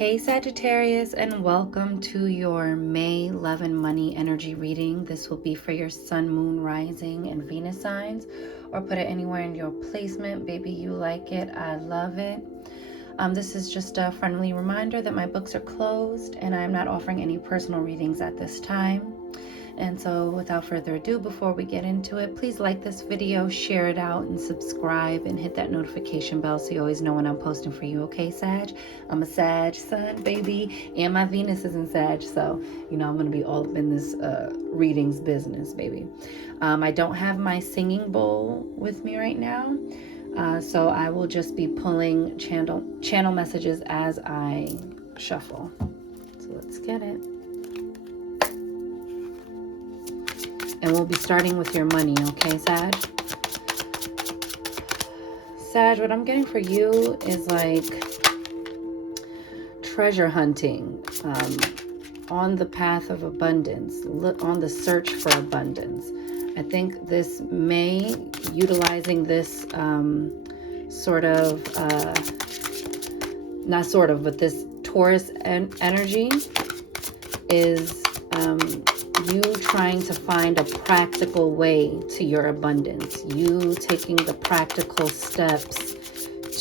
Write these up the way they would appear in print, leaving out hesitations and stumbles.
Hey Sagittarius, and welcome to your May 11 money energy reading. This will be for your sun, moon, rising, and Venus signs, or put it anywhere in your placement. Baby, you like it. I love it. This is just a friendly reminder that my books are closed and I'm not offering any personal readings at this time. And so without further ado, before we get into it, please like this video, share it out, and subscribe, and hit that notification bell so you always know when I'm posting for you, okay, Sag? I'm a Sag sun, baby, and my Venus is in Sag, so, I'm going to be all up in this readings business, baby. I don't have my singing bowl with me right now, so I will just be pulling channel messages as I shuffle. So let's get it. And we'll be starting with your money, okay, Sag? Sag, what I'm getting for you is like treasure hunting, on the path of abundance, on the search for abundance. I think this May, utilizing this but this Taurus energy is you trying to find a practical way to your abundance, you taking the practical steps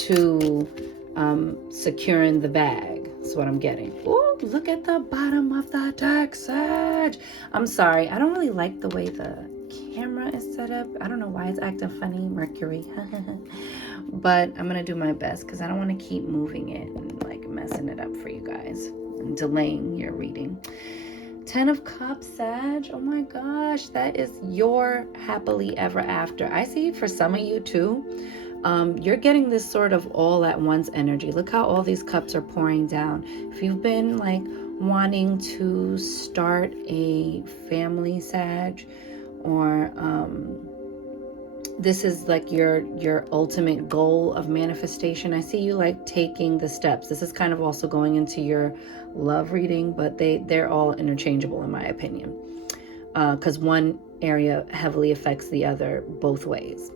to securing the bag. That's what I'm getting. Oh, look at the bottom of the deck, Sag. I'm sorry, I don't really like the way the camera is set up. I don't know why it's acting funny, Mercury. But I'm gonna do my best because I don't want to keep moving it and like messing it up for you guys and delaying your reading. 10 of Cups, Sag. Oh my gosh, that is your happily ever after. I see for some of you too, you're getting this sort of all at once energy. Look how all these cups are pouring down. If you've been like wanting to start a family, Sag, or this is like your ultimate goal of manifestation. I see you like taking the steps. This is kind of also going into your love reading, but they're all interchangeable in my opinion, because one area heavily affects the other both ways.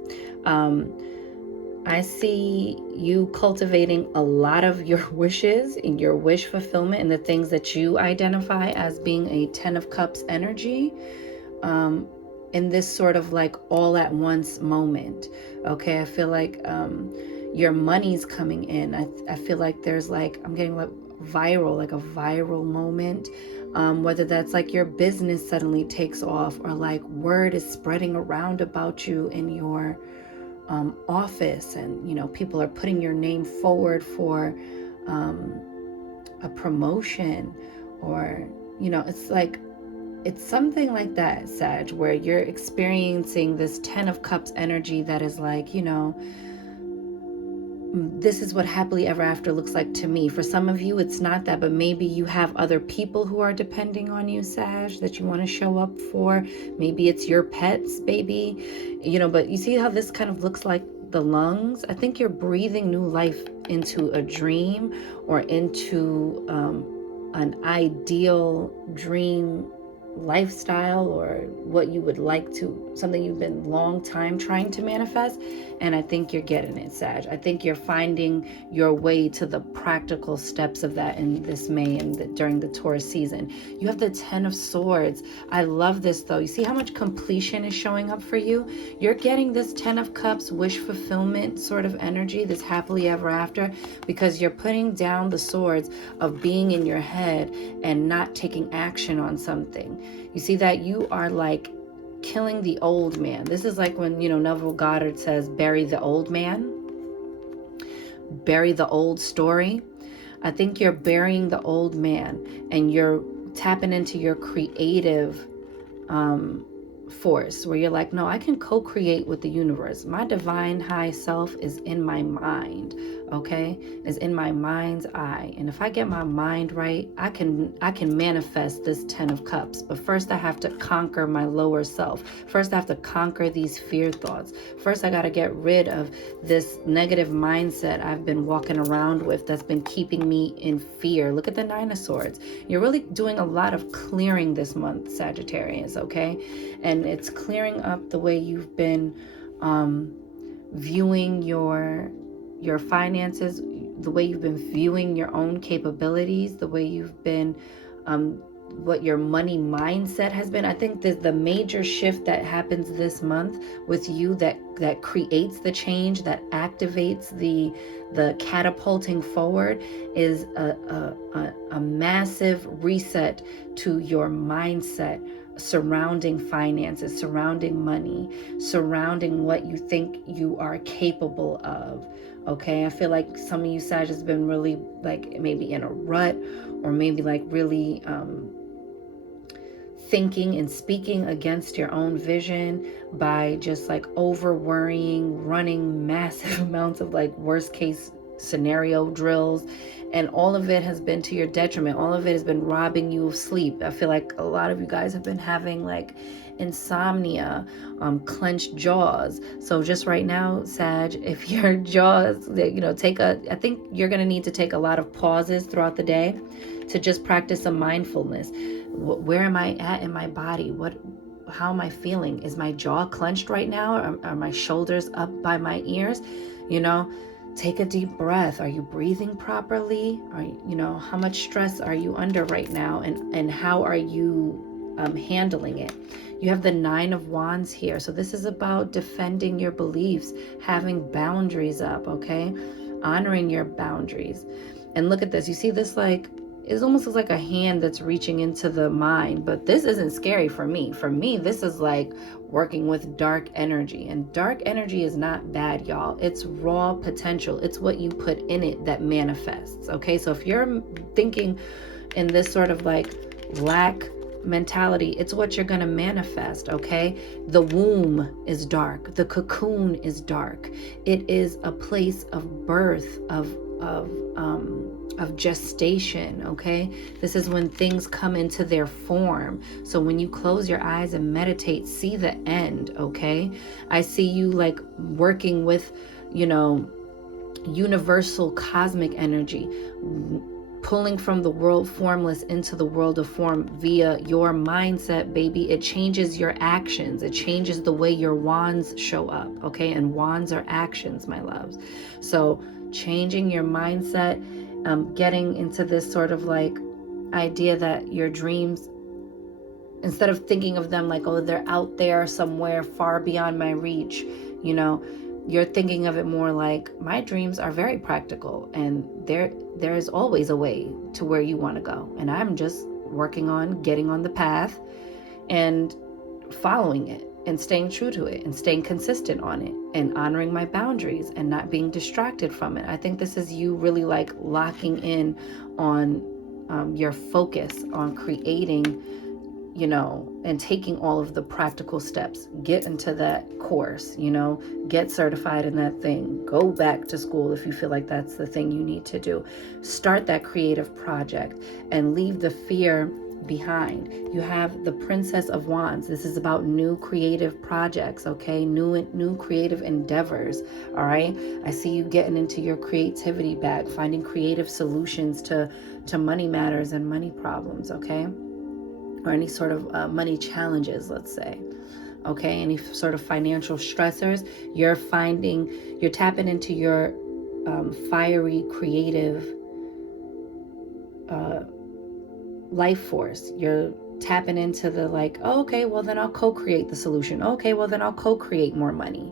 I see you cultivating a lot of your wishes and your wish fulfillment and the things that you identify as being a 10 of Cups energy. In this sort of like all at once moment. Okay, I feel like your money's coming in. I feel like there's like, I'm getting like a viral moment, whether that's like your business suddenly takes off, or like word is spreading around about you in your office, and people are putting your name forward for a promotion, or it's something like that, Sag, where you're experiencing this 10 of Cups energy that is like, this is what happily ever after looks like to me. For some of you, it's not that, but maybe you have other people who are depending on you, Sag, that you want to show up for. Maybe it's your pets, baby, but you see how this kind of looks like the lungs? I think you're breathing new life into a dream, or into an ideal dream lifestyle, or what you would like to, something you've been long time trying to manifest. And I think you're getting it, Sag. I think you're finding your way to the practical steps of that in this May and during the Taurus season. You have the 10 of Swords. I love this though. You see how much completion is showing up for you? You're getting this 10 of Cups wish fulfillment sort of energy, this happily ever after, because you're putting down the swords of being in your head and not taking action on something. You see that you are like killing the old man. This is like when, Neville Goddard says, bury the old man, bury the old story. I think you're burying the old man and you're tapping into your creative force, where you're like, no, I can co-create with the universe. My divine high self is in my mind, okay? Is in my mind's eye. And if I get my mind right, I can manifest this 10 of Cups. But first I have to conquer my lower self. First I have to conquer these fear thoughts. First I got to get rid of this negative mindset I've been walking around with that's been keeping me in fear. Look at the 9 of Swords. You're really doing a lot of clearing this month, Sagittarius, okay? And it's clearing up the way you've been viewing your finances. the way you've been viewing your own capabilities, the way you've been, what your money mindset has been. I think the major shift that happens this month with you, that creates the change, that activates the catapulting forward, is a massive reset to your mindset surrounding finances, surrounding money, surrounding what you think you are capable of. Okay, I feel like some of you Sag has been really like maybe in a rut, or maybe like really thinking and speaking against your own vision by just like over worrying, running massive amounts of like worst case scenario drills, and all of it has been to your detriment. All of it has been robbing you of sleep. I feel like a lot of you guys have been having like insomnia, clenched jaws. So just right now, Sag, if your jaws, I think you're going to need to take a lot of pauses throughout the day to just practice some mindfulness. Where am I at in my body? How am I feeling? Is my jaw clenched right now? Are my shoulders up by my ears? Take a deep breath. Are you breathing properly? How much stress are you under right now? And how are you handling it? You have the 9 of Wands here. So this is about defending your beliefs, having boundaries up, okay? Honoring your boundaries. And look at this. You see this like, it almost looks like a hand that's reaching into the mind, but this isn't scary for me. For me, this is like working with dark energy, and dark energy is not bad, y'all. It's raw potential. It's what you put in it that manifests. Okay, so if you're thinking in this sort of like lack mentality, it's what you're going to manifest. Okay, the womb is dark, the cocoon is dark. It is a place of birth, of gestation. Okay, this is when things come into their form. So when you close your eyes and meditate, see the end. Okay, I see you like working with universal cosmic energy, pulling from the world formless into the world of form via your mindset, baby. It changes your actions. It changes the way your wands show up. Okay, and wands are actions, my loves. So changing your mindset, getting into this sort of like idea that your dreams, instead of thinking of them like, oh, they're out there somewhere far beyond my reach, you're thinking of it more like, my dreams are very practical, and there is always a way to where you want to go, and I'm just working on getting on the path and following it and staying true to it and staying consistent on it and honoring my boundaries and not being distracted from it. I think this is you really like locking in on your focus on creating, and taking all of the practical steps. Get into that course, get certified in that thing. Go back to school if you feel like that's the thing you need to do. Start that creative project and leave the fear behind. You have the Princess of Wands. This is about new creative projects, okay? New creative endeavors, all right? I see you getting into your creativity bag, finding creative solutions to money matters and money problems, okay? Or any sort of money challenges, let's say. Okay, any sort of financial stressors, you're tapping into your fiery, creative life force. You're tapping into the like, oh, okay, well then I'll co-create the solution. Okay, well then I'll co-create more money,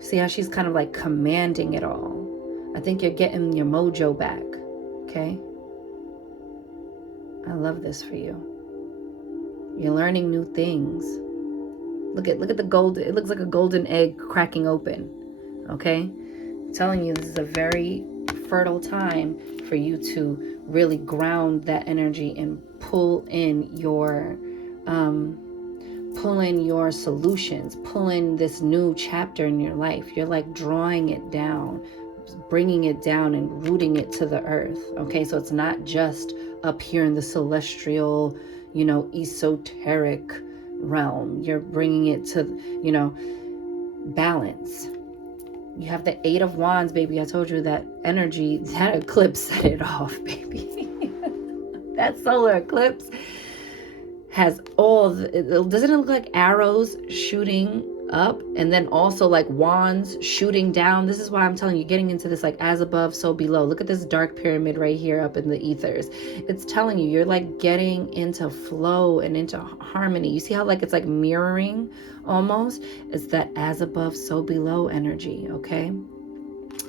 See how she's kind of like commanding it all. I think you're getting your mojo back, okay? I love this for you. You're learning new things. Look at the gold. It looks like a golden egg cracking open. Okay? I'm telling you, this is a very fertile time for you to really ground that energy and pull in your solutions, pull in this new chapter in your life. You're like drawing it down, bringing it down and rooting it to the earth. Okay, so it's not just up here in the celestial, esoteric realm. You're bringing it to, balance. You have the 8 of Wands, baby. I told you that energy, that eclipse set it off, baby. That solar eclipse has doesn't it look like arrows shooting up, and then also like wands shooting down. This is why I'm telling you, getting into this like as above, so below. Look at this dark pyramid right here up in the ethers. It's telling you, you're like getting into flow and into harmony. You see how like it's like mirroring almost? It's that as above, so below energy, okay?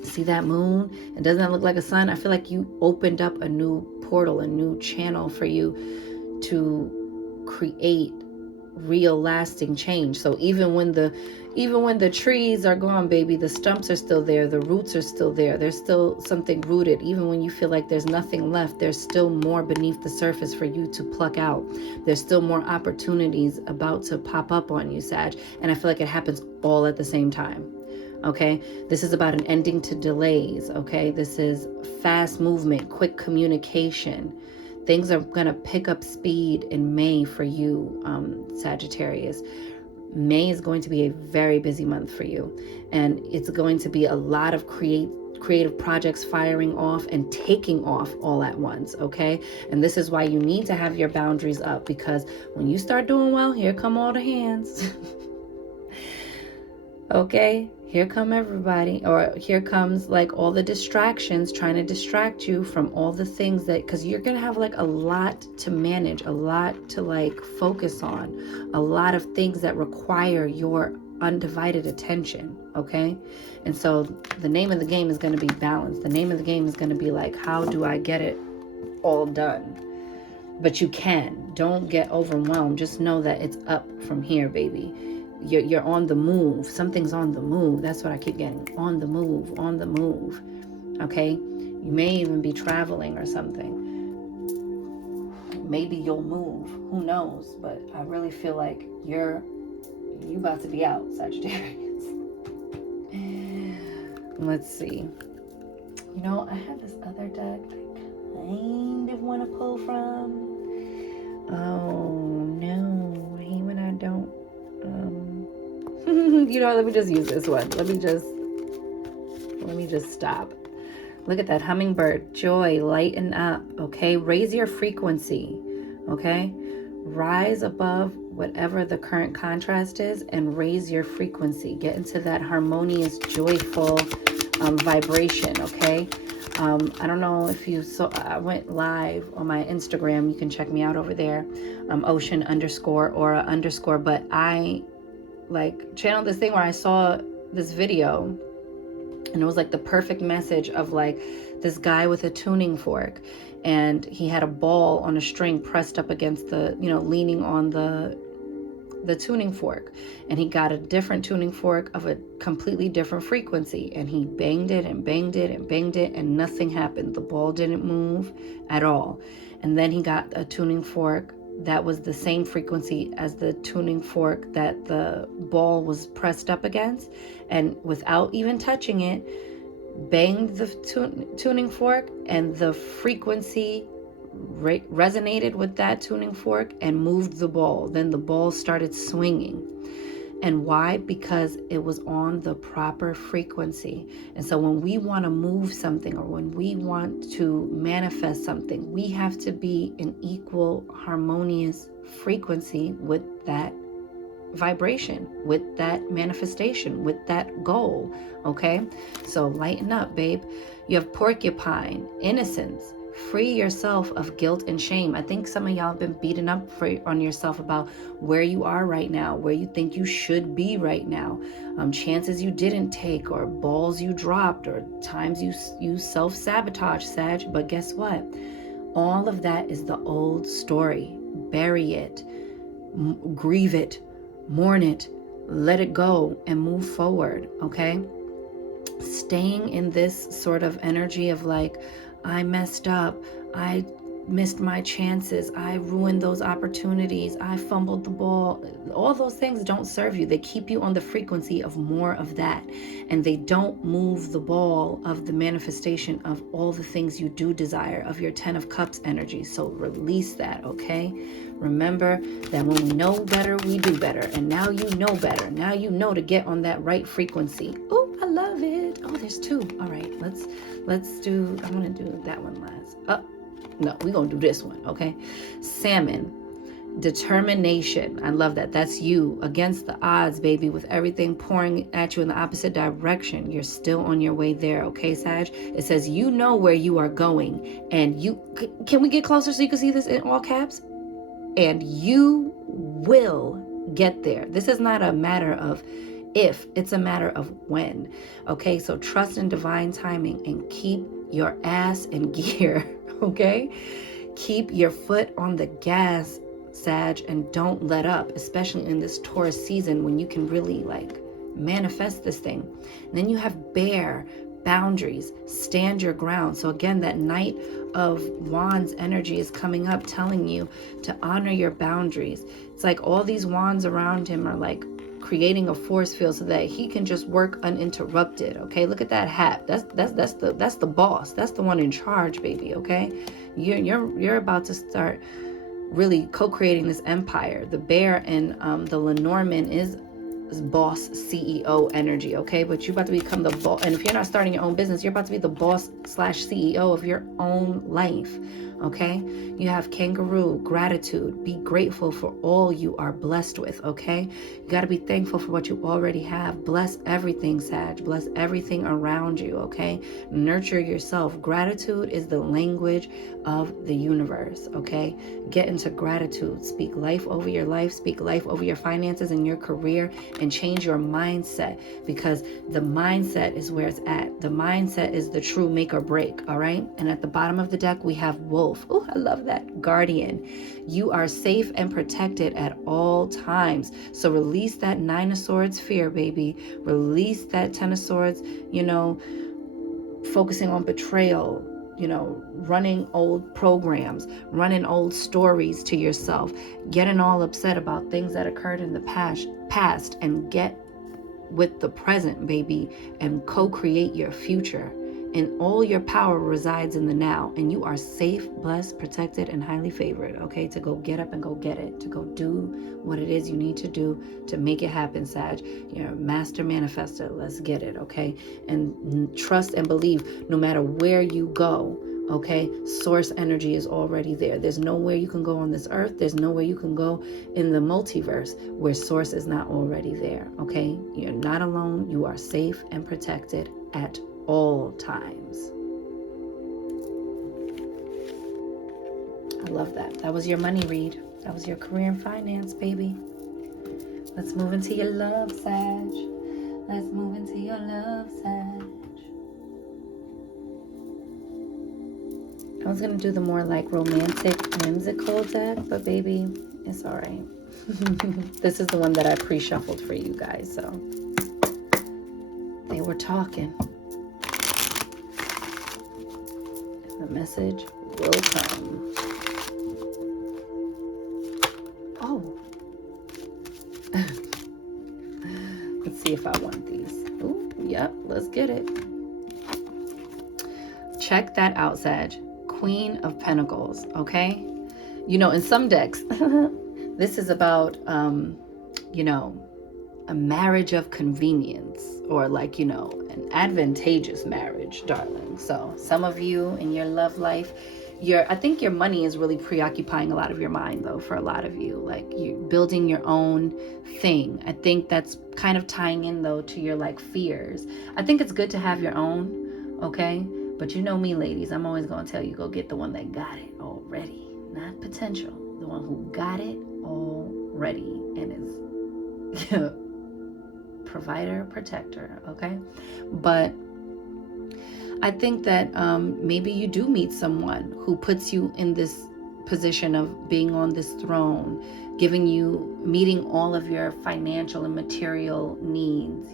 See that moon? And doesn't that look like a sun? I feel like you opened up a new portal, a new channel for you to create real lasting change. So even when the trees are gone, baby, the stumps are still there, the roots are still there, there's still something rooted. Even when you feel like there's nothing left, there's still more beneath the surface for you to pluck out. There's still more opportunities about to pop up on you, Sag. And I feel like it happens all at the same time. Okay, this is about an ending to delays. Okay, this is fast movement, quick communication. Things are going to pick up speed in May for you, Sagittarius. May is going to be a very busy month for you. And it's going to be a lot of creative projects firing off and taking off all at once, okay? And this is why you need to have your boundaries up, because when you start doing well, here come all the hands. Okay, here come everybody, or here comes like all the distractions trying to distract you from all the things that, because you're gonna have like a lot to manage, a lot to like focus on, a lot of things that require your undivided attention, okay? And so the name of the game is going to be balance. The name of the game is going to be like, how do I get it all done? But you can. Don't get overwhelmed. Just know that it's up from here, baby. You're on the move. Something's on the move. That's what I keep getting. On the move, on the move. Okay? You may even be traveling or something. Maybe you'll move. Who knows? But I really feel like you about to be out, Sagittarius. Let's see. You know, I have this other deck I kind of want to pull from. Oh, no. I hate when I don't. You know, let me just use this one. Let me just stop. Look at that hummingbird. Joy, lighten up, okay? Raise your frequency, okay? Rise above whatever the current contrast is and raise your frequency. Get into that harmonious, joyful vibration, okay? I don't know if you saw, I went live on my Instagram. You can check me out over there, ocean_aura_, but I like channeled this thing where I saw this video and it was like the perfect message of like this guy with a tuning fork, and he had a ball on a string pressed up against the, you know, leaning on the tuning fork, and he got a different tuning fork of a completely different frequency, and he banged it and banged it and banged it and nothing happened. The ball didn't move at all. And then he got a tuning fork that was the same frequency as the tuning fork that the ball was pressed up against, and without even touching it, banged the tuning fork, and the frequency resonated with that tuning fork and moved the ball. Then the ball started swinging. And why? Because it was on the proper frequency. And so when we want to move something, or when we want to manifest something, we have to be in equal harmonious frequency with that vibration, with that manifestation, with that goal. Okay? So lighten up, babe. You have porcupine, innocence. Free yourself of guilt and shame. I think some of y'all have been beaten up on yourself about where you are right now, where you think you should be right now, chances you didn't take, or balls you dropped, or times you self-sabotage, Sag. But guess what? All of that is the old story. Bury it, grieve it, mourn it, let it go, and move forward, okay? Staying in this sort of energy of like, I messed up, I missed my chances, I ruined those opportunities, I fumbled the ball. All those things don't serve you. They keep you on the frequency of more of that, and they don't move the ball of the manifestation of all the things you do desire, of your 10 of Cups energy. So release that, okay? Remember that when we know better, we do better. And now you know better. Now you know to get on that right frequency. Oh, I love it. Oh, there's two. All right, let's do, I'm going to do that one last. Oh, no, we're going to do this one, okay? Salmon. Determination. I love that. That's you against the odds, baby, with everything pouring at you in the opposite direction. You're still on your way there, okay, Sag? It says you know where you are going, and you can we get closer so you can see this in all caps? And you will get there. This is not a matter of if, it's a matter of when. Okay, so trust in divine timing and keep your ass in gear. Okay, keep your foot on the gas, Sag, and don't let up, especially in this Taurus season when you can really like manifest this thing. And then you have Bear, boundaries, stand your ground. So again, that Knight of Wands energy is coming up, telling you to honor your boundaries. It's like all these wands around him are like creating a force field so that he can just work uninterrupted. Okay, look at that hat. That's the boss. That's the one in charge, baby. Okay, you're about to start really co-creating this empire. The bear and the Lenormand is boss CEO energy, okay? But you're about to become the boss. And if you're not starting your own business, you're about to be the boss / CEO of your own life, okay? You have kangaroo, gratitude. Be grateful for all you are blessed with, okay? You got to be thankful for what you already have. Bless everything, Sag. Bless everything around you, okay? Nurture yourself. Gratitude is the language of the universe, okay? Get into gratitude. Speak life over your life. Speak life over your finances and your career, and change your mindset, because the mindset is where it's at. The mindset is the true make or break, all right? And at the bottom of the deck, we have Wolf. Oh, I love that. Guardian. You are safe and protected at all times. So release that Nine of Swords fear, baby. Release that Ten of Swords, focusing on betrayal, running old programs, running old stories to yourself, getting all upset about things that occurred in the past, and get with the present, baby, and co-create your future. And all your power resides in the now, and you are safe, blessed, protected, and highly favored, okay, to go get up and go get it, to go do what it is you need to do to make it happen, Sag. You're a master manifester. Let's get it, okay? And trust and believe no matter where you go, okay, source energy is already there. There's nowhere you can go on this earth. There's nowhere you can go in the multiverse where source is not already there, okay? You're not alone. You are safe and protected at all times. I love that. That was your money read. That was your career and finance, baby. Let's move into your love, Sag. Let's move into your love, Sag. I was going to do the more like romantic, whimsical deck, but baby, it's all right. This is the one that I pre-shuffled for you guys, so they were talking. The message will come. Oh. Let's see if I want these. Ooh, yep, let's get it. Check that out, Sag. Queen of Pentacles, okay? In some decks, this is about, a marriage of convenience, or like, an advantageous marriage, darling. So some of you in your love life, I think your money is really preoccupying a lot of your mind, though, for a lot of you. Like, you're building your own thing. I think that's kind of tying in, though, to your like fears. I think it's good to have your own, okay? But you know me, ladies, I'm always going to tell you, go get the one that got it already, not potential. The one who got it already and is provider, protector, okay? But I think that maybe you do meet someone who puts you in this position of being on this throne, meeting all of your financial and material needs,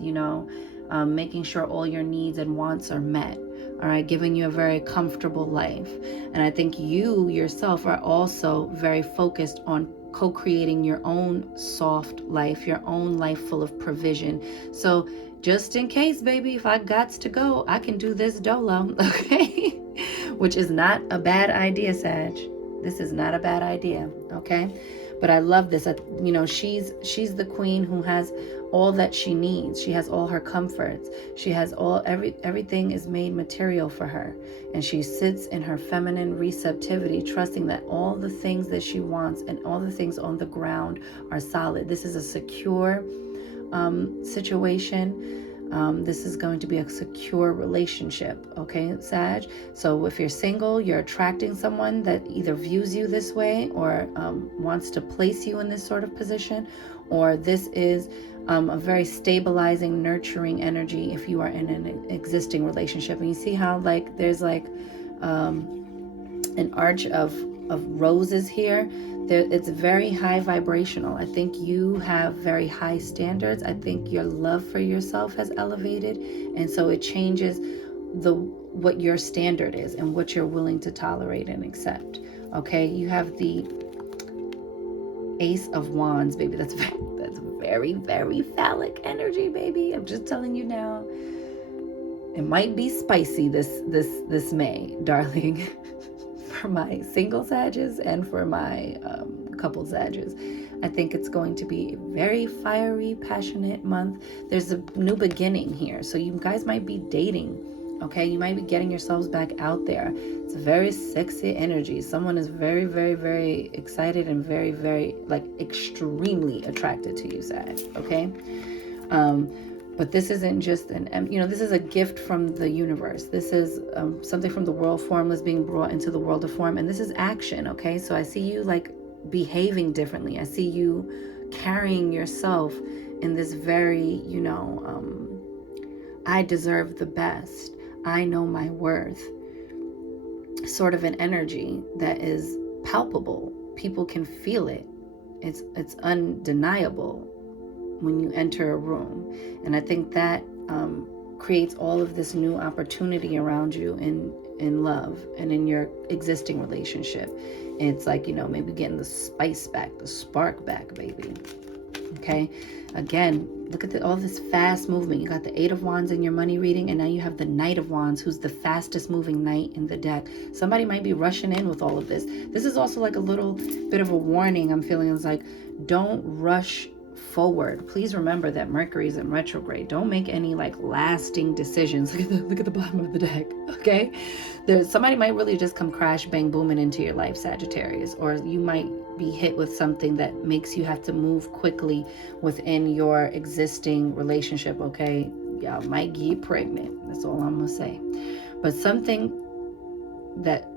making sure all your needs and wants are met. All right, giving you a very comfortable life. And I think you yourself are also very focused on co-creating your own soft life, your own life full of provision. So just in case, baby, if I gots to go, I can do this dolo, okay? Which is not a bad idea, Sag. This is not a bad idea, okay? But I love this. You know, she's the queen who has all that she needs. She has all her comforts. She has everything is made material for her. And she sits in her feminine receptivity, trusting that all the things that she wants and all the things on the ground are solid. This is a secure situation. This is going to be a secure relationship, okay, Sag? So if you're single, you're attracting someone that either views you this way or wants to place you in this sort of position, or this is a very stabilizing, nurturing energy if you are in an existing relationship. And you see how like there's like an arch of roses here. It's very high vibrational. I think you have very high standards. I think your love for yourself has elevated, and so it changes what your standard is and what you're willing to tolerate and accept. Okay, you have the Ace of Wands, baby. That's very, very phallic energy, baby. I'm just telling you now. It might be spicy this May, darling. For my single Sages and for my couple Sages. I think it's going to be a very fiery, passionate month. There's a new beginning here. So you guys might be dating, okay? You might be getting yourselves back out there. It's a very sexy energy. Someone is very, very, very excited and very, very, like, extremely attracted to you, Sag, okay? But this isn't just this is a gift from the universe. This is something from the world formless being brought into the world of form. And this is action, okay? So I see you like behaving differently. I see you carrying yourself in this very, I deserve the best. I know my worth. Sort of an energy that is palpable. People can feel it. It's undeniable when you enter a room. And I think that creates all of this new opportunity around you in love and in your existing relationship. It's like, maybe getting the spice back, the spark back, baby. Okay? Again, look at all this fast movement. You got the Eight of Wands in your money reading, and now you have the Knight of Wands, who's the fastest moving knight in the deck. Somebody might be rushing in with all of this. This is also like a little bit of a warning. I'm feeling it's like, don't rush forward. Please remember that Mercury is in retrograde. Don't make any like lasting decisions. Look at the bottom of the deck. Okay, somebody might really just come crash bang booming into your life, Sagittarius, or you might be hit with something that makes you have to move quickly within your existing relationship. Okay, y'all might get pregnant. That's all I'm gonna say. But something that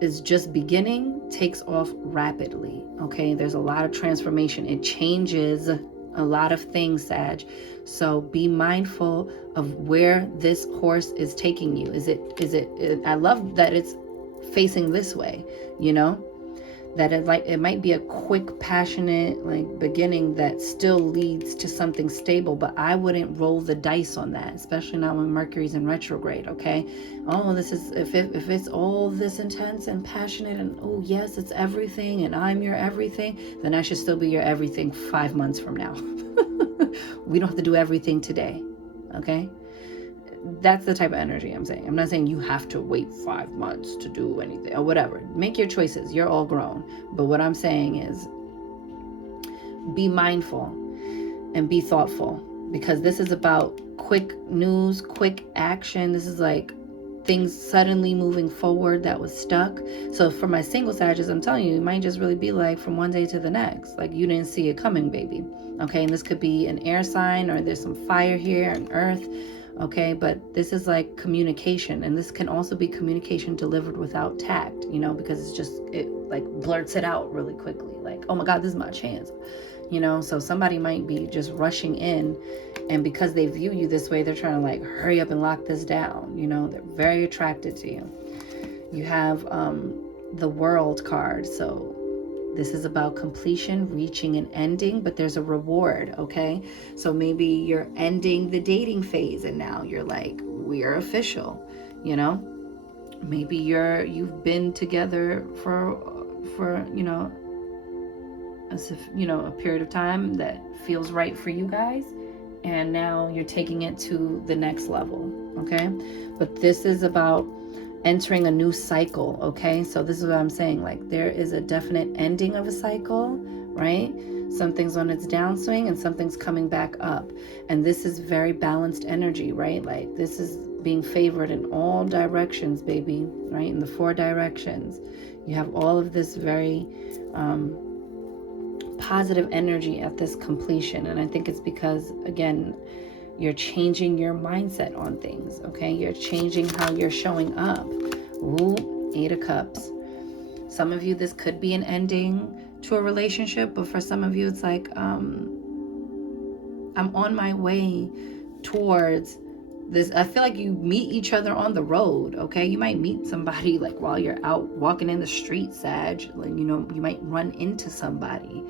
is just beginning takes off rapidly. Okay, there's a lot of transformation. It changes a lot of things, Sag. So be mindful of where this horse is taking you. Is it I love that it's facing this way, that it might be a quick, passionate like beginning that still leads to something stable, but I wouldn't roll the dice on that, especially not when Mercury's in retrograde. Okay, this is if it's all this intense and passionate and oh yes, it's everything and I'm your everything, then I should still be your everything 5 months from now. We don't have to do everything today. Okay, that's the type of energy I'm saying. I'm not saying you have to wait 5 months to do anything or whatever. Make your choices. You're all grown. But what I'm saying is be mindful and be thoughtful, because this is about quick news, quick action. This is like things suddenly moving forward that was stuck. So for my single Sagittarius, I'm telling you, it might just really be like from one day to the next. Like you didn't see it coming, baby. Okay, and this could be an air sign, or there's some fire here, an earth. Okay, but this is like communication, and this can also be communication delivered without tact, because it like blurts it out really quickly, like, oh my God, this is my chance, so somebody might be just rushing in, and because they view you this way, they're trying to like hurry up and lock this down. They're very attracted to you. You have the World card, so this is about completion, reaching an ending, but there's a reward, okay? So maybe you're ending the dating phase and now you're like, we are official, Maybe you've been together for a period of time that feels right for you guys, and now you're taking it to the next level, okay? But this is about entering a new cycle, okay? So this is what I'm saying. Like, there is a definite ending of a cycle, right? Something's on its downswing and something's coming back up. And this is very balanced energy, right? Like, this is being favored in all directions, baby, right? In the 4 directions. You have all of this very positive energy at this completion. And I think it's because, again, you're changing your mindset on things, okay? You're changing how you're showing up. Ooh, 8 of Cups. Some of you, this could be an ending to a relationship, but for some of you, it's like, I'm on my way towards this. I feel like you meet each other on the road, okay? You might meet somebody like while you're out walking in the street, Sag. Like, you know, you might run into somebody.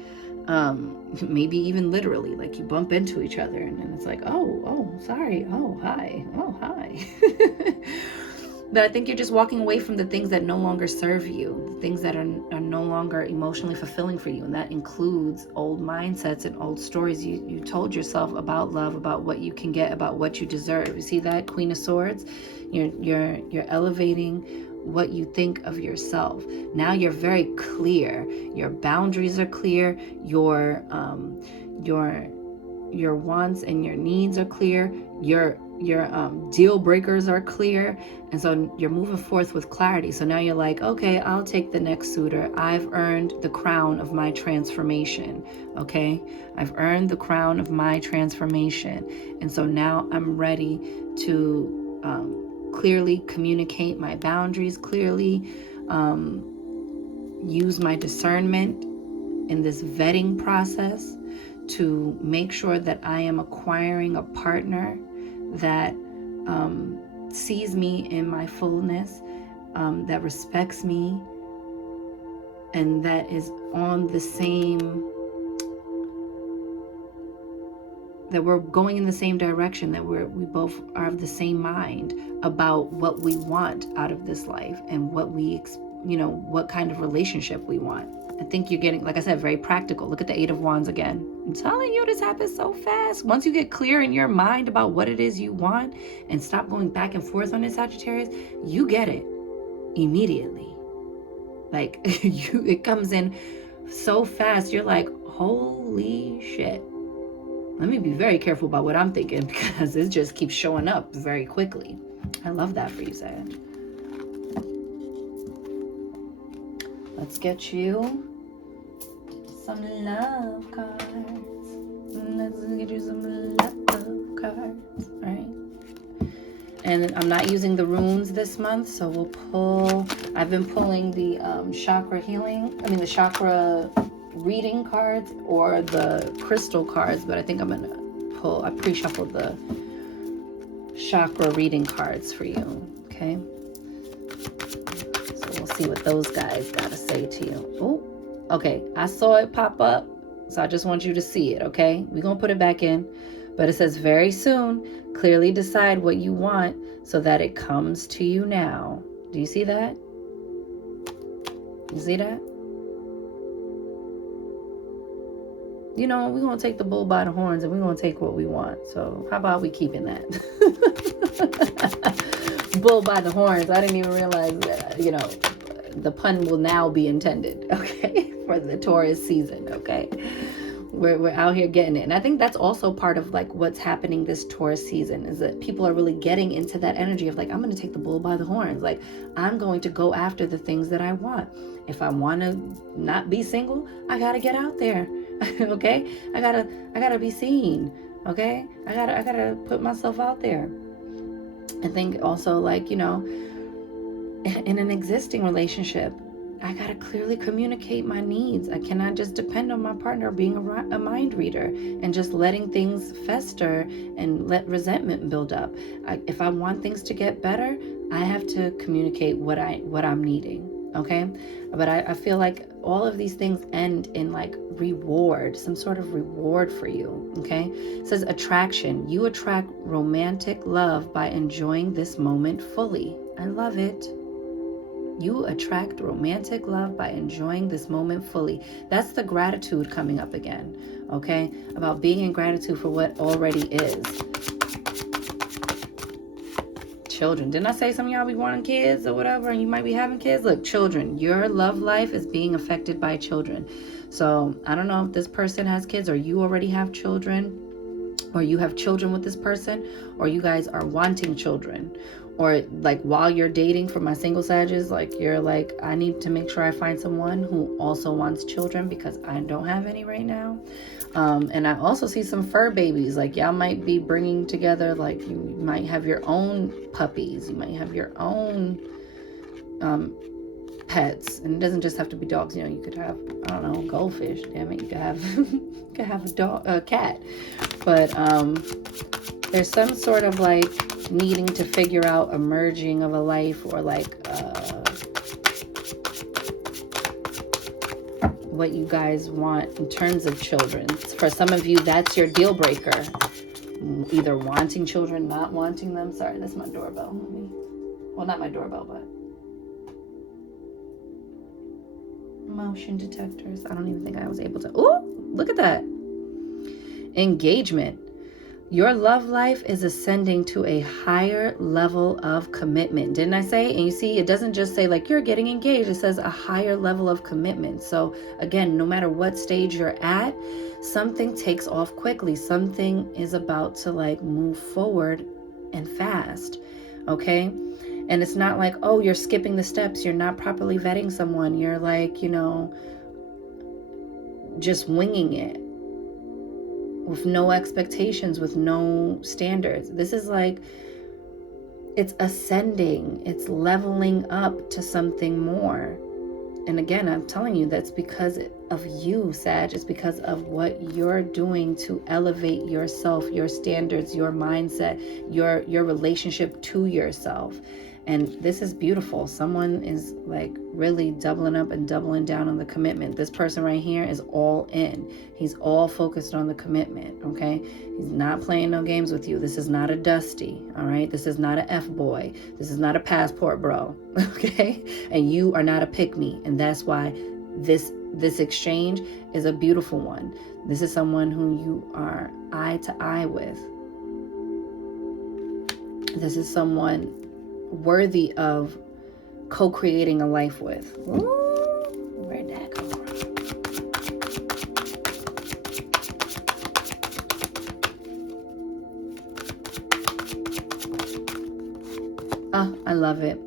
Maybe even literally, like you bump into each other and then it's like, oh, sorry. Oh, hi. But I think you're just walking away from the things that no longer serve you, the things that are no longer emotionally fulfilling for you. And that includes old mindsets and old stories you told yourself about love, about what you can get, about what you deserve. You see that, Queen of Swords? You're elevating what you think of yourself. Now you're very clear. Your boundaries are clear. Your wants and your needs are clear. Your deal breakers are clear. And so you're moving forth with clarity. So now you're like, okay, I'll take the next suitor. I've earned the crown of my transformation. Okay, I've earned the crown of my transformation. And so now I'm ready to clearly communicate my boundaries, clearly use my discernment in this vetting process to make sure that I am acquiring a partner that sees me in my fullness, that respects me, and that is on the same, that we're going in the same direction, that we both are of the same mind about what we want out of this life and what what kind of relationship we want. I think you're getting, like I said, very practical. Look at the 8 of Wands again. I'm telling you, this happens so fast. Once you get clear in your mind about what it is you want and stop going back and forth on it, Sagittarius, you get it immediately. Like, it comes in so fast. You're like, holy shit. Let me be very careful about what I'm thinking because it just keeps showing up very quickly. I love that for you, Sag. Let's get you some love cards. Let's get you some love cards, right? And I'm not using the runes this month, so we'll pull. I've been pulling the the chakra reading cards or the crystal cards, but I think I'm gonna pull. I pre-shuffled the chakra reading cards for you, okay? So we'll see what those guys gotta say to you. Oh. Okay, I saw it pop up, so I just want you to see it, okay? We're going to put it back in, but it says very soon, clearly decide what you want so that it comes to you now. Do you see that? You see that? You know, we're going to take the bull by the horns and we're going to take what we want. So how about we keeping that? Bull by the horns. I didn't even realize that, the pun will now be intended, okay, for the Taurus season, okay? We're out here getting it. And I think that's also part of like what's happening this Taurus season is that people are really getting into that energy of like, I'm going to take the bull by the horns. Like, I'm going to go after the things that I want. If I want to not be single, I got to get out there, okay? I gotta be seen, okay? I gotta put myself out there. I think also like, in an existing relationship, I gotta clearly communicate my needs. I cannot just depend on my partner being a mind reader and just letting things fester and let resentment build up. If I want things to get better, I have to communicate what I'm needing, okay? But I feel like all of these things end in like reward, some sort of reward for you, okay? It says attraction. You attract romantic love by enjoying this moment fully. I love it. You attract romantic love by enjoying this moment fully. That's the gratitude coming up again, okay? About being in gratitude for what already is. children. Didn't I say some of y'all be wanting kids or whatever, and you might be having kids? Look, children, your love life is being affected by children. So I don't know if this person has kids, or you already have children, or you have children with this person, or you guys are wanting children, or like while you're dating, for my single Sages, like you're like, I need to make sure I find someone who also wants children because I don't have any right now. And I also see some fur babies, like y'all might be bringing together, like you might have your own puppies, you might have your own pets, and it doesn't just have to be dogs. You know, you could have, I don't know, goldfish. Damn it, you could have you could have a cat. But there's some sort of like needing to figure out a merging of a life, or like what you guys want in terms of children. For some of you, that's your deal breaker. Either wanting children, not wanting them. Sorry, that's my doorbell. Well, not my doorbell, but motion detectors. I don't even think I was able to. Ooh, look at that. Engagement. Your love life is ascending to a higher level of commitment. Didn't I say? And you see, it doesn't just say like you're getting engaged. It says a higher level of commitment. So again, no matter what stage you're at, something takes off quickly. Something is about to like move forward and fast. Okay? And it's not like, oh, you're skipping the steps. You're not properly vetting someone. You're like, you know, just winging it with no expectations, with no standards. This is like, it's ascending. It's leveling up to something more. And again, I'm telling you, that's because of you, Sag. It's because of what you're doing to elevate yourself, your standards, your mindset, your relationship to yourself. And this is beautiful. Someone is like really doubling up and doubling down on the commitment. This person right here is all in. He's all focused on the commitment, okay? He's not playing no games with you. This is not a Dusty, all right? This is not a F-boy. This is not a passport bro, okay? And you are not a pick-me. And that's why this exchange is a beautiful one. This is someone who you are eye to eye with. This is someone worthy of co-creating a life with. Ooh, where'd that come from? Oh, I love it.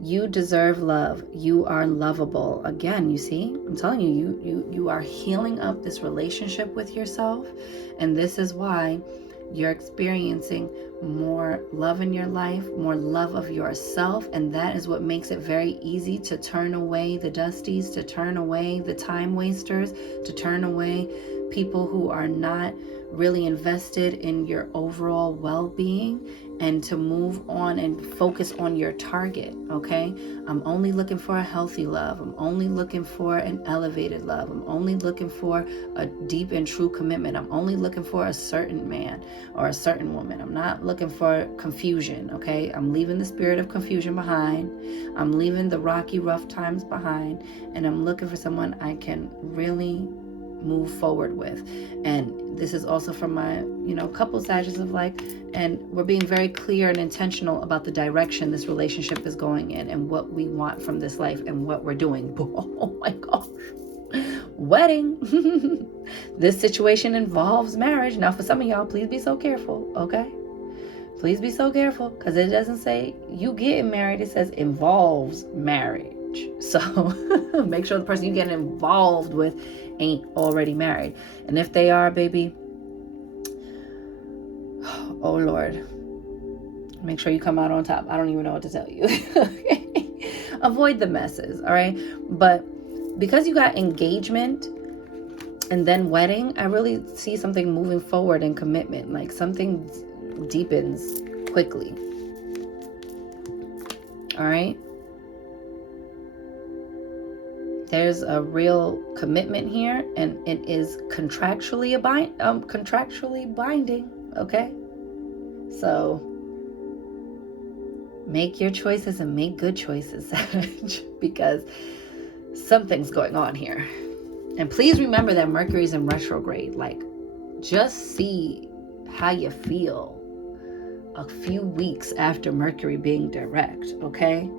You deserve love. You are lovable. Again, you see, I'm telling you, you are healing up this relationship with yourself, and this is why you're experiencing more love in your life, more love of yourself, and that is what makes it very easy to turn away the Dusties, to turn away the time wasters, to turn away people who are not really invested in your overall well-being, and to move on and focus on your target, okay? I'm only looking for a healthy love. I'm only looking for an elevated love. I'm only looking for a deep and true commitment. I'm only looking for a certain man or a certain woman. I'm not looking for confusion, okay? I'm leaving the spirit of confusion behind. I'm leaving the rocky, rough times behind, and I'm looking for someone I can really move forward with. And this is also from my, couple Sages of like, and we're being very clear and intentional about the direction this relationship is going in, and what we want from this life, and what we're doing. Oh my gosh. Wedding. This situation involves marriage. Now, for some of y'all, please be so careful, okay? Please be so careful, because it doesn't say you getting married. It says involves marriage. So make sure the person you get involved with ain't already married. And if they are, baby, oh Lord, make sure you come out on top. I don't even know what to tell you. Avoid the messes, all right? But because you got engagement and then wedding, I really see something moving forward in commitment. Like something deepens quickly. All right? There's a real commitment here, and it is contractually binding, okay? So make your choices and make good choices, because something's going on here. And please remember that Mercury's in retrograde. Like, just see how you feel a few weeks after Mercury being direct, okay?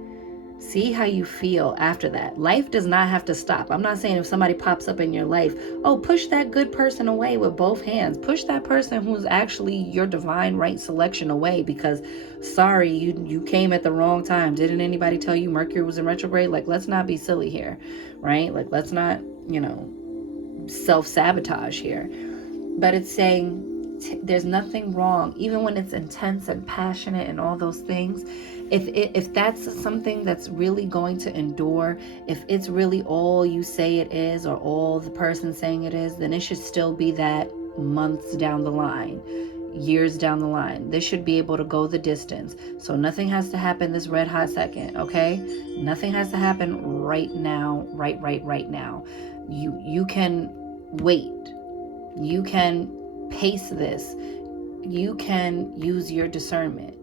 See how you feel after that. Life does not have to stop. I'm not saying if somebody pops up in your life, oh, push that good person away with both hands. Push that person who's actually your divine right selection away, because sorry, you came at the wrong time. Didn't anybody tell you Mercury was in retrograde? Like, let's not be silly here, right? Like, let's not, self-sabotage here. But it's saying there's nothing wrong, even when it's intense and passionate and all those things. If that's something that's really going to endure, if it's really all you say it is or all the person saying it is, then it should still be that months down the line, years down the line. This should be able to go the distance. So nothing has to happen this red hot second, okay? Nothing has to happen right now, right now. You can wait. You can pace this. You can use your discernment.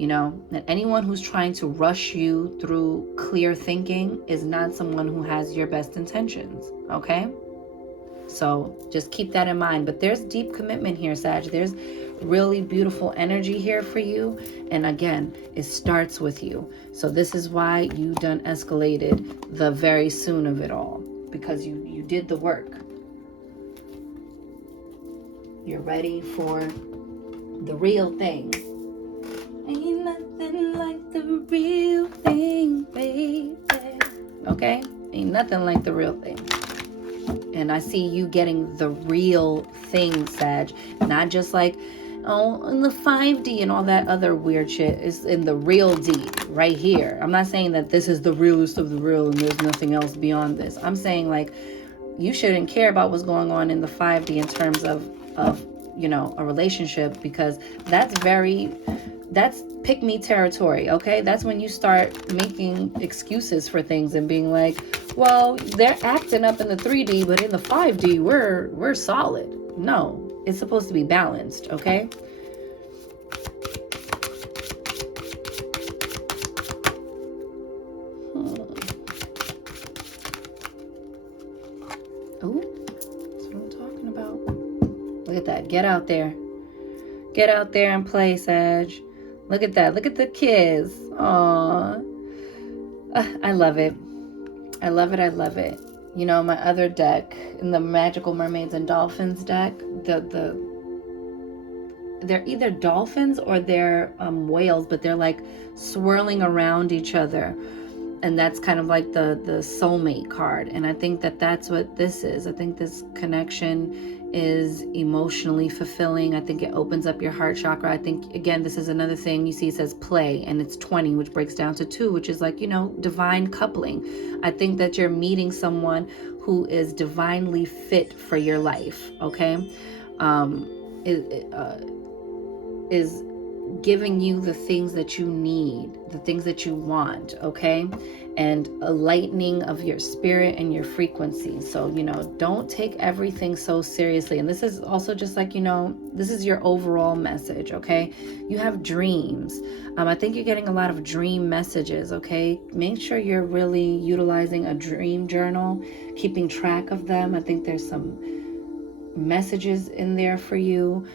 And anyone who's trying to rush you through clear thinking is not someone who has your best intentions, okay? So just keep that in mind. But there's deep commitment here, Sag. There's really beautiful energy here for you. And again, it starts with you. So this is why you done escalated the very soon of it all, because you did the work. You're ready for the real thing. Ain't nothing like the real thing, baby. Okay? Ain't nothing like the real thing. And I see you getting the real thing, Sag. Not just like, in the 5D and all that other weird shit. Is in the real D right here. I'm not saying that this is the realest of the real and there's nothing else beyond this. I'm saying, like, you shouldn't care about what's going on in the 5D in terms of a relationship, because that's pick me territory, okay? That's when you start making excuses for things and being like, well, they're acting up in the 3D, but in the 5D, we're solid. No, it's supposed to be balanced, okay? Oh, that's what I'm talking about. Look at that. Get out there. Get out there and play, Sag. Look at that. Look at the kids. Aww. I love it. I love it. I love it. My other deck, in the Magical Mermaids and Dolphins deck, they're either dolphins or they're whales, but they're like swirling around each other. And that's kind of like the soulmate card. And I think that that's what this is. I think this connection is emotionally fulfilling. I think it opens up your heart chakra. I think, again, this is another thing you see, it says play, and it's 20, which breaks down to 2, which is like, divine coupling. I think that you're meeting someone who is divinely fit for your life, okay? Is giving you the things that you need, the things that you want, okay? And a lightening of your spirit and your frequency. So, don't take everything so seriously. And this is also just like, this is your overall message, okay? You have dreams. I think you're getting a lot of dream messages, okay? Make sure you're really utilizing a dream journal, keeping track of them. I think there's some messages in there for you.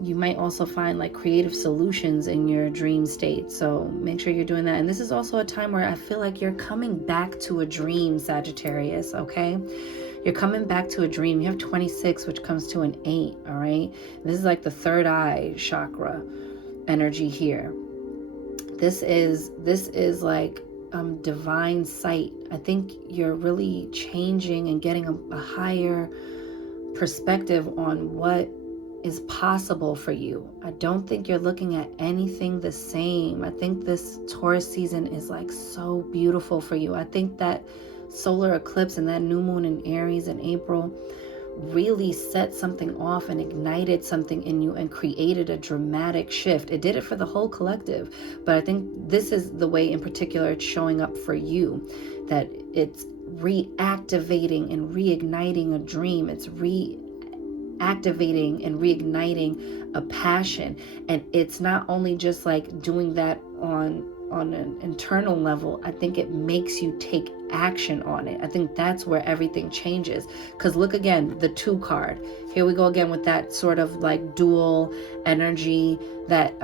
You might also find like creative solutions in your dream state. So make sure you're doing that. And this is also a time where I feel like you're coming back to a dream, Sagittarius, okay? You're coming back to a dream. You have 26, which comes to an 8, all right? This is like the third eye chakra energy here. This is like divine sight. I think you're really changing and getting a higher perspective on what is possible for you. I don't think you're looking at anything the same. I think this Taurus season is like so beautiful for you. I think that solar eclipse and that new moon in Aries in April really set something off and ignited something in you and created a dramatic shift. It did it for the whole collective, but I think this is the way in particular it's showing up for you, that it's reactivating and reigniting a dream. It's reactivating and reigniting a passion. And it's not only just like doing that on an internal level, I think it makes you take action on it. I think that's where everything changes. Because look again, the 2 card. Here we go again with that sort of like dual energy, that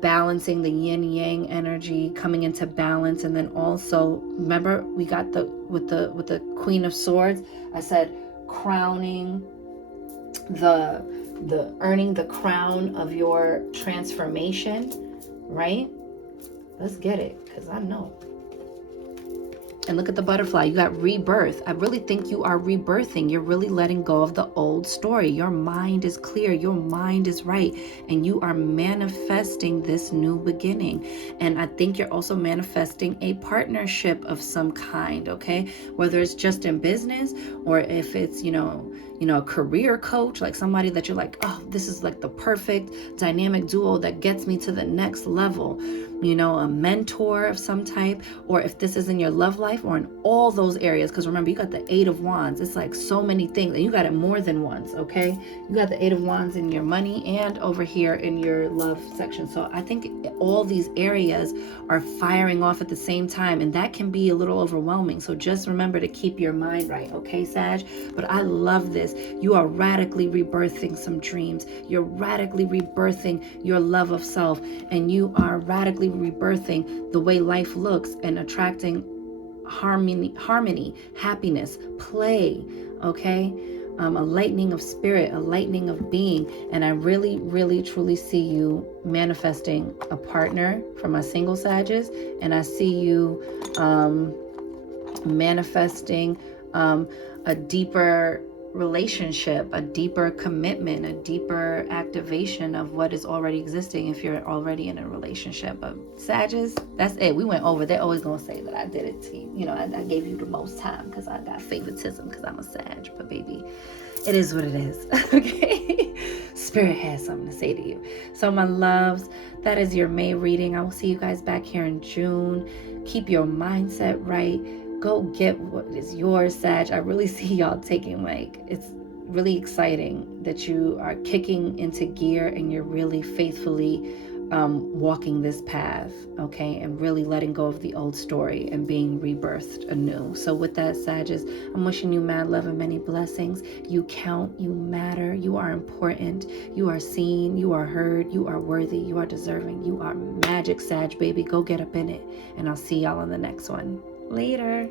balancing the yin yang energy, coming into balance. And then also remember, we got with the Queen of Swords, I said crowning the earning the crown of your transformation, right? Let's get it, because I know. And look at the butterfly. You got rebirth. I really think you are rebirthing. You're really letting go of the old story. Your mind is clear. Your mind is right. And you are manifesting this new beginning. And I think you're also manifesting a partnership of some kind, okay? Whether it's just in business, or if it's, a career coach, like somebody that you're like, oh, this is like the perfect dynamic duo that gets me to the next level. A mentor of some type, or if this is in your love life or in all those areas, because remember, you got the 8 of Wands. It's like so many things, and you got it more than once, okay? You got the 8 of Wands in your money and over here in your love section. So I think all these areas are firing off at the same time, and that can be a little overwhelming. So just remember to keep your mind right, okay, Sag? But I love this. You are radically rebirthing some dreams. You're radically rebirthing your love of self, and you are radically rebirthing the way life looks and attracting harmony, happiness, play, okay? A lightening of spirit, a lightening of being. And I really, really, truly see you manifesting a partner for my single Sages. And I see you manifesting a deeper relationship, a deeper commitment, a deeper activation of what is already existing if you're already in a relationship. But Sages, that's it. We went over. They're always going to say that I did it to you. I gave you the most time because I got favoritism because I'm a Sag. But baby, it is what it is. Okay? Spirit has something to say to you. So my loves, that is your May reading. I will see you guys back here in June. Keep your mindset right. Go get what is yours, Sag. I really see y'all taking, it's really exciting that you are kicking into gear and you're really faithfully walking this path, okay? And really letting go of the old story and being rebirthed anew. So with that, Sages, I'm wishing you mad love and many blessings. You count, you matter, you are important, you are seen, you are heard, you are worthy, you are deserving, you are magic, Sag, baby. Go get up in it. And I'll see y'all on the next one. Later.